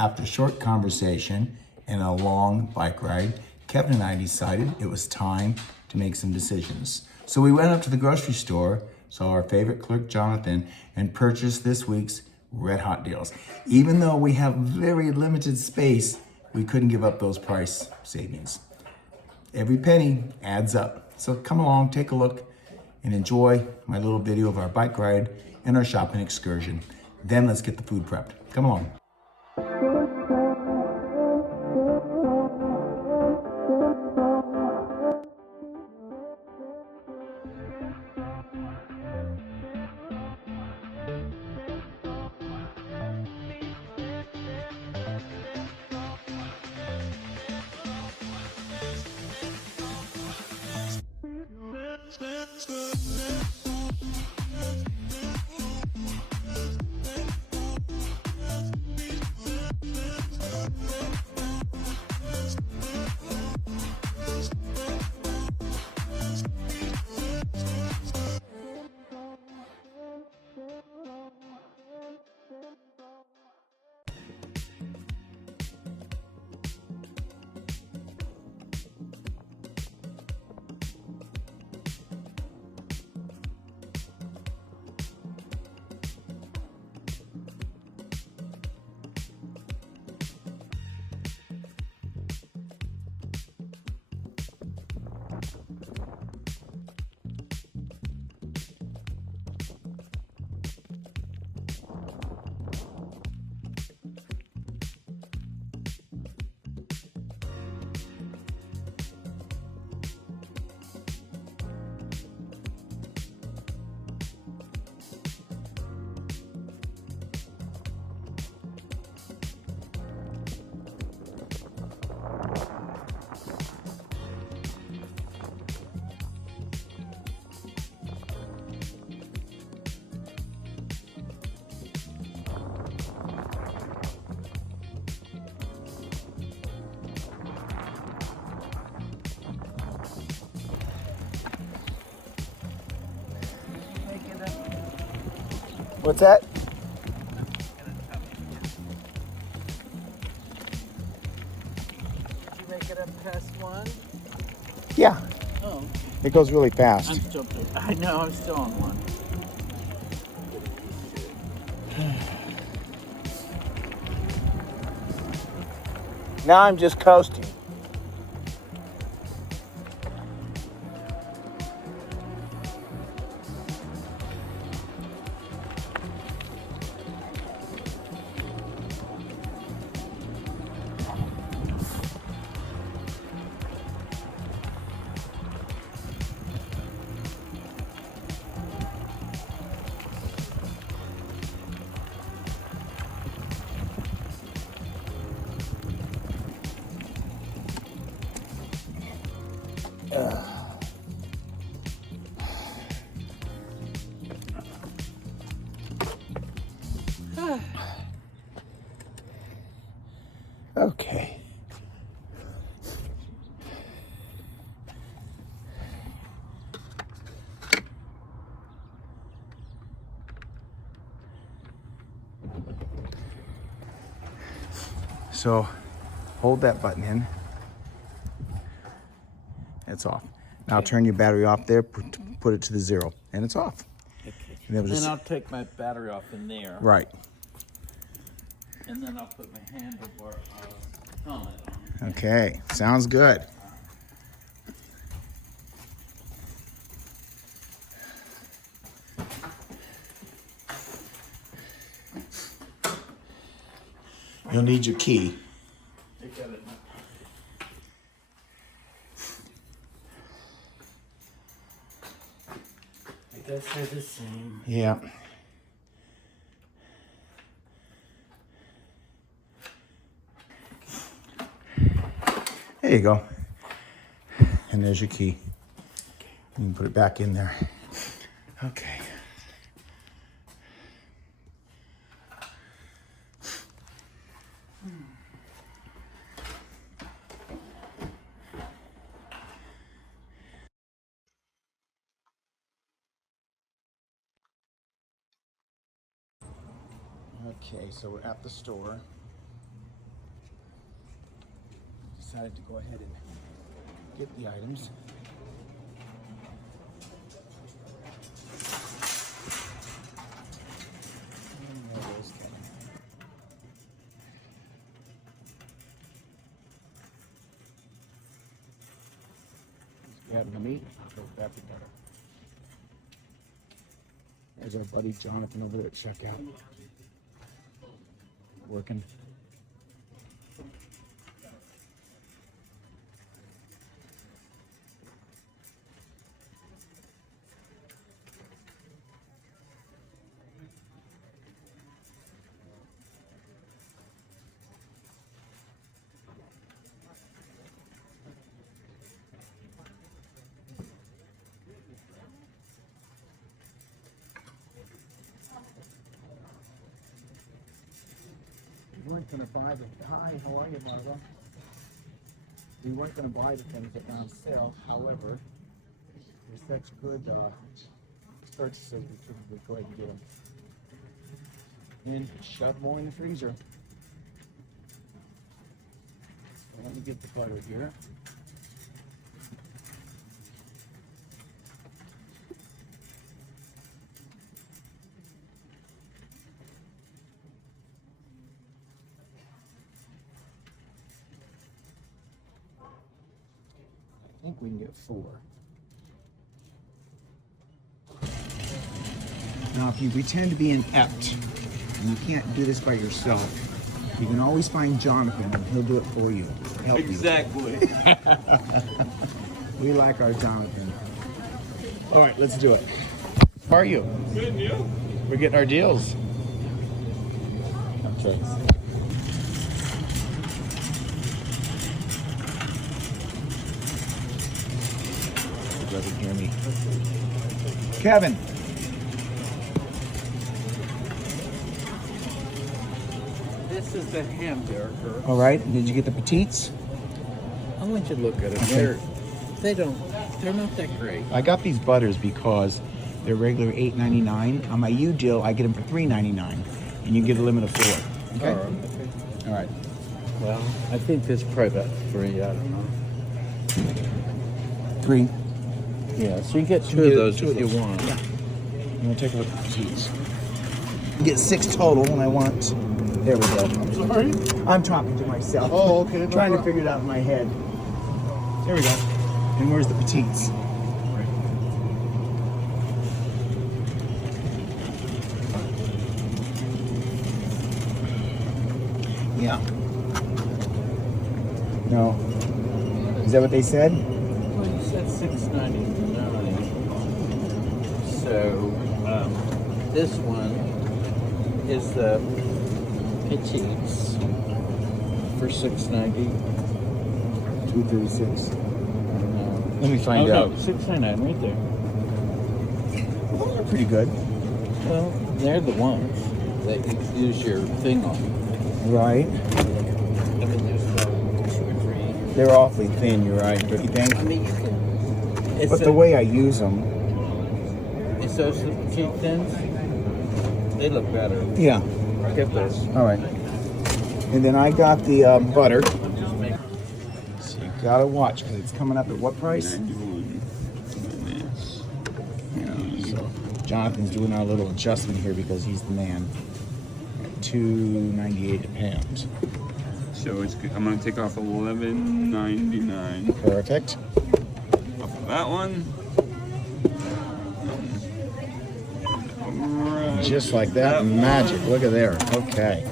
After a short conversation and a long bike ride, Kevin and I decided it was time to make some decisions. So we went up to the grocery store, saw our favorite clerk, Jonathan, and purchased this week's Red Hot deals. Even though we have very limited space, we couldn't give up those price savings. Every penny adds up. So come along, take a look, and enjoy my little video of our bike ride and our shopping excursion. Then let's get the food prepped. Come along. What's that? Did you make it up past one? Yeah, Oh, it goes really fast. I'm still. I know, I'm still on one. Now I'm just coasting. Okay. So hold that button in. It's off. Now turn your battery off there, put it to the 0, and it's off. Okay. And then we'll just, I'll take my battery off in there. right. And then I'll put my handlebar helmet on. Okay, sounds good. You'll need your key. I got it. I guess they're the same. Yeah. There you go. And there's your key. You can put it back in there. Okay. Okay, so we're at the store. decided to go ahead and get the items. And there goes Kevin. He's grabbing the meat, go grab the butter. There's our buddy Jonathan over there at checkout. Working. We weren't going to buy the... Hi, how are you, Marva? We weren't going to buy the things that were on sale. However, they're such good purchases, we should go ahead and get them. And shove more in the freezer. So let me get the butter here. I think we can get 4. Now, if you pretend to be inept and you can't do this by yourself, you can always find Jonathan and he'll do it for you. Help Exactly. you. We like our Jonathan. All right, let's do it. How are you? Good, and you? We're getting our deals. That's right. He doesn't hear me. Kevin. This is the hamburger. All right. Did you get the petites? I want you to look at it. Okay. They're not that great. I got these butters because they're regular $8.99. On my U deal, I get them for $3.99, and you get a limit of 4. Okay. All right. Well, I think this is probably about 3. I don't know. 3. Yeah, so you get 2 You of get those 2 of if you those. want. Yeah. I'm gonna take a look at the petites. You get 6 total, and I want. There we go. I'm sorry? I'm talking to myself. Oh, okay. I'm trying to figure it out in my head. There we go. And where's the petites? Yeah. No. Is that what they said? Well, you said $6.99. So this one is the petites for $6.90. 236. Let me find Oh, out. no, $6.99 right there. Well, they're pretty good. Well, they're the ones that you use your thing on. Right. I mean, there's 2 or 3. They're awfully thin, you're right, don't you think? I mean, you can. It's But the way I use them. It's those cheap thins. They look better. Yeah. Get this. All right. And then I got the butter. So you gotta watch because it's coming up at what price? 91 minutes. Yeah, so Jonathan's doing our little adjustment here because he's the man. $2.98 a pound. So it's good. I'm gonna take off $11.99 Perfect. off of that one. Right. Just like that, magic. Look at there. Okay.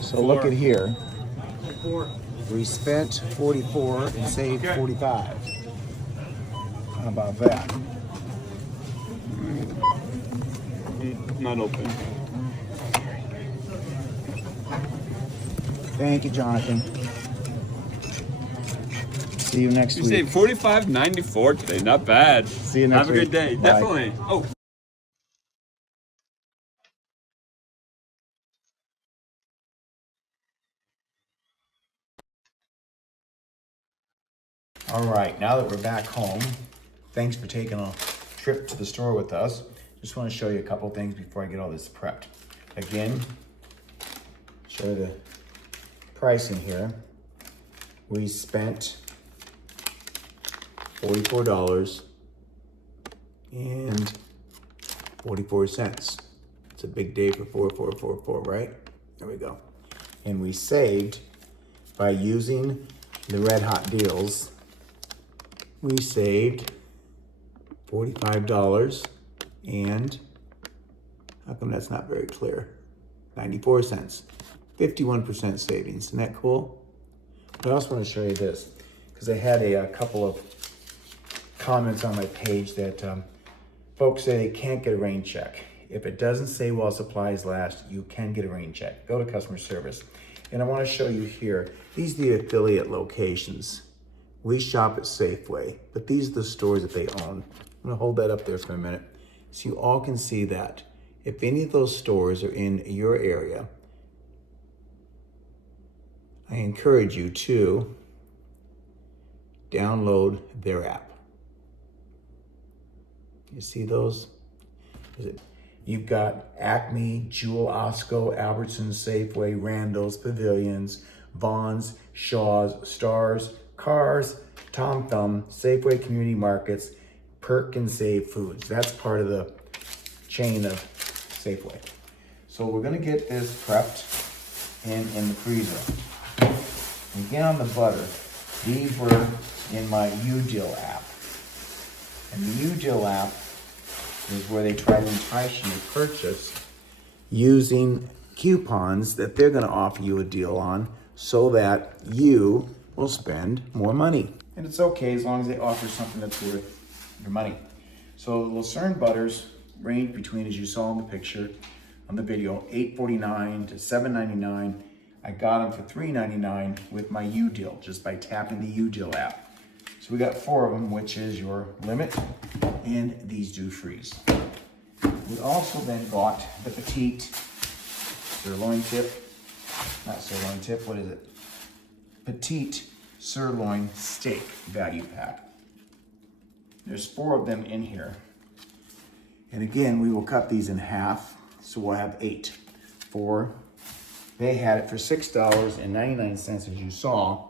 So look at here. We spent 44 and saved 45. How about that? Not open. Thank you, Jonathan. See you next You week. saved $45.94 today. Not bad. See you next Have a week. good day. Bye. Definitely. Oh. All right, now that we're back home, thanks for taking a trip to the store with us. Just want to show you a couple things before I get all this prepped. Again, show you the pricing here. we spent $44.44. It's a big day for 4444, right? There we go. And we saved, by using the Red Hot deals, we saved $45 and, how come that's not very clear? 94 cents. 51% savings. Isn't that cool? But I also want to show you this, because I had a couple of comments on my page that folks say they can't get a rain check. If it doesn't say while supplies last, you can get a rain check. Go to customer service. And I want to show you here, these are the affiliate locations. We shop at Safeway, but these are the stores that they own. I'm gonna hold that up there for a minute so you all can see that. If any of those stores are in your area, I encourage you to download their app. You see those? You've got Acme, Jewel, Osco, Albertsons, Safeway, Randall's, Pavilions, Vaughn's, Shaw's, Stars, Cars, Tom Thumb, Safeway Community Markets, Perk and Save Foods. That's part of the chain of Safeway. So we're gonna get this prepped in the freezer. Again, on the butter, these were in my U-Deal app. And the U-Deal app is where they try to entice you to purchase using coupons that they're gonna offer you a deal on so that you will spend more money. And it's okay as long as they offer something that's worth your money. So the Lucerne butters range between, as you saw in the picture on the video, $8.49 to $7.99. I got them for $3.99 with my U-Deal, just by tapping the U-Deal app. So we got 4 of them, which is your limit, and these do freeze. We also then got the petite sirloin tip, not sirloin tip, what is it? Petite sirloin steak value pack. There's 4 of them in here. And again, we will cut these in half, so we'll have 8. 4. They had it for $6.99, as you saw,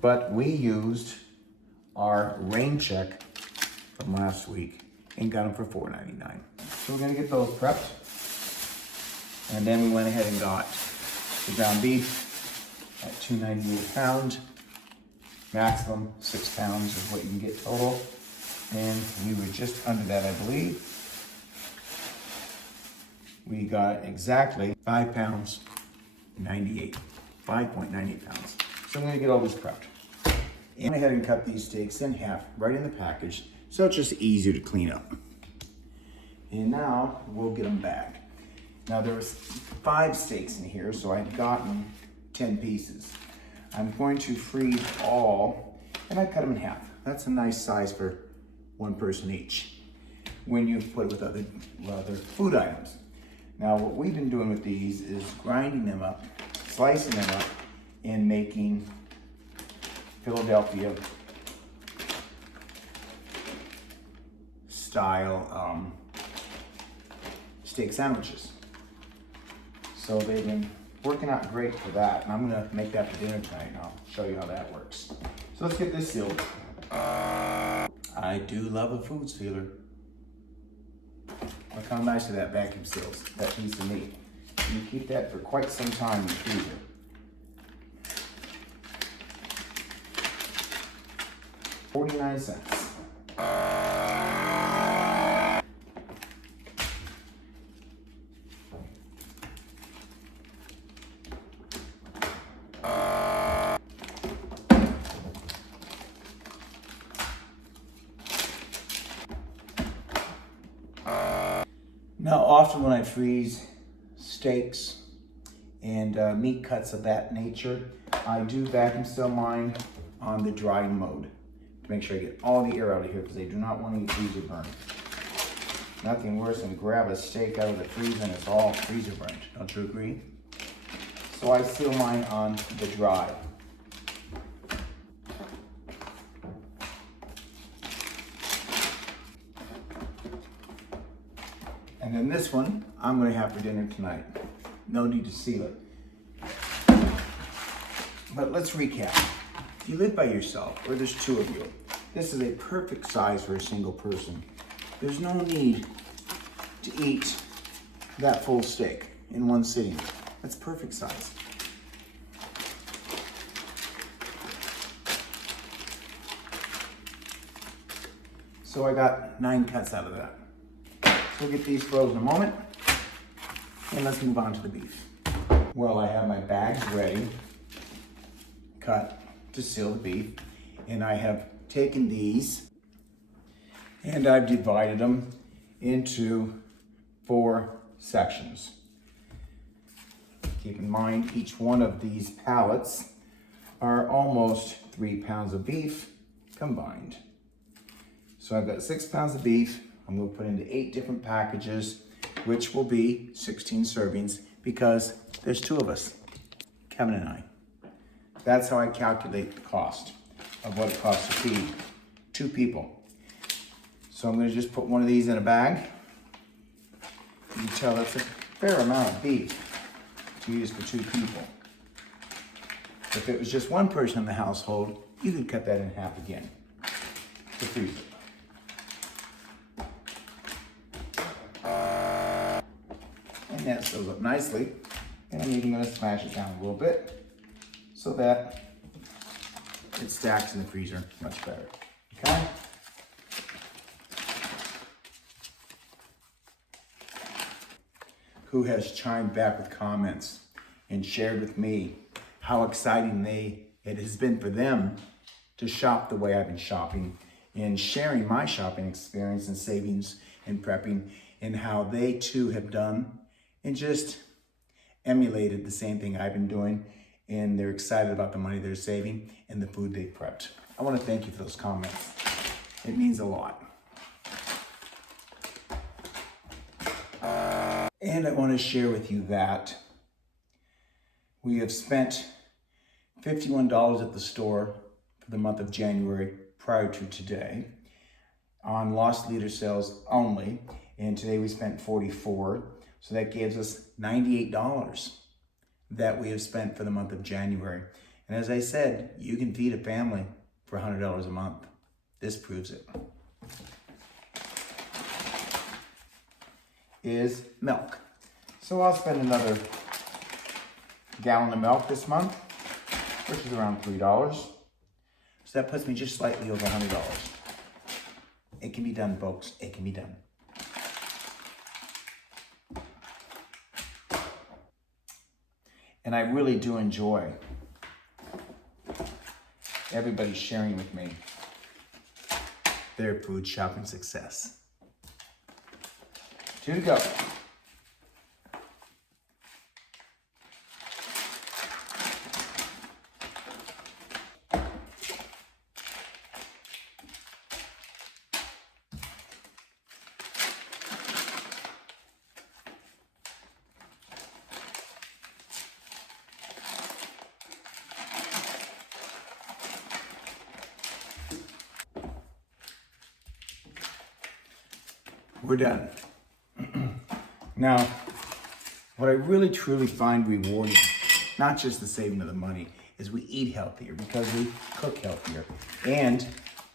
but we used our rain check from last week and got them for $4.99. So we're gonna get those prepped. And then we went ahead and got the ground beef at $2.98 a pound. Maximum 6 pounds is what you can get total. And we were just under that, I believe. We got exactly 5 pounds, 98, 5.98 pounds. So I'm gonna get all this prepped. And I went ahead and cut these steaks in half right in the package, so it's just easier to clean up. And now we'll get them bagged. Now there was 5 steaks in here, so I've gotten 10 pieces. I'm going to freeze all, and I cut them in half. That's a nice size for 1 person each when you put it with other food items. Now what we've been doing with these is grinding them up, slicing them up, and making Philadelphia style steak sandwiches. So they've been working out great for that, and I'm gonna make that for dinner tonight, and I'll show you how that works. So let's get this sealed. I do love a food sealer. Look how nice that vacuum seals that piece of meat. You can keep that for quite some time in the freezer. $0.49. Now, often when I freeze steaks and meat cuts of that nature, I do vacuum seal mine on the drying mode to make sure I get all the air out of here, because they do not want any freezer burn. Nothing worse than grab a steak out of the freezer and it's all freezer burnt. Don't you agree? So I seal mine on the dry. And then this one, I'm gonna have for dinner tonight. No need to seal it. But let's recap. If you live by yourself, or there's two of you, this is a perfect size for a single person. There's no need to eat that full steak in one sitting. That's perfect size. So I got 9 cuts out of that. So we'll get these frozen in a moment, and let's move on to the beef. Well, I have my bags ready, cut to seal the beef, and I have taken these and I've divided them into 4 sections. Keep in mind, each one of these pallets are almost 3 pounds of beef combined. So I've got 6 pounds of beef. I'm going to put into 8 different packages, which will be 16 servings because there's 2 of us, Kevin and I. That's how I calculate the cost of what it costs to feed 2 people. So I'm going to just put one of these in a bag. You can tell that's a fair amount of beef to use for 2 people. If it was just one person in the household, you could cut that in half again to freeze it. And that seals up nicely. And I'm even going to smash it down a little bit so that it stacks in the freezer much better. Okay? Who has chimed back with comments and shared with me how exciting it has been for them to shop the way I've been shopping, and sharing my shopping experience and savings and prepping, and how they too have done and just emulated the same thing I've been doing, and they're excited about the money they're saving and the food they've prepped. I want to thank you for those comments. It means a lot. And I want to share with you that we have spent $51 at the store for the month of January prior to today on lost leader sales only. And today we spent $44. So that gives us $98 that we have spent for the month of January. And as I said, you can feed a family for $100 a month. This proves it. Is milk. So I'll spend another gallon of milk this month, which is around $3. So that puts me just slightly over $100. It can be done, folks. It can be done. And I really do enjoy everybody sharing with me their food shopping success. 2 to go. We're done. Now, what I really truly find rewarding, not just the saving of the money, is we eat healthier because we cook healthier. And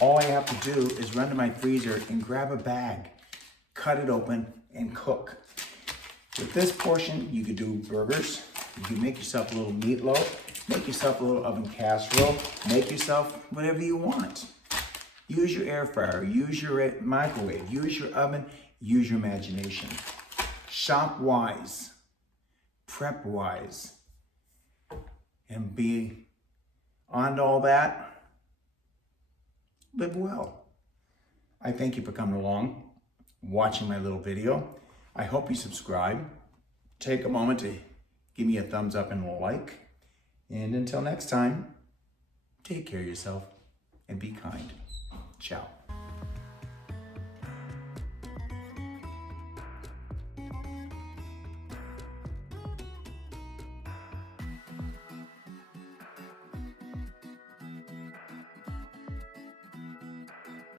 all I have to do is run to my freezer and grab a bag, cut it open, and cook. With this portion, you could do burgers, you can make yourself a little meatloaf, make yourself a little oven casserole, make yourself whatever you want. Use your air fryer, use your microwave, use your oven, use your imagination. Shop wise, prep wise, and be on all that, live well. I thank you for coming along, watching my little video. I hope you subscribe. Take a moment to give me a thumbs up and a like. And until next time, take care of yourself and be kind. Ciao.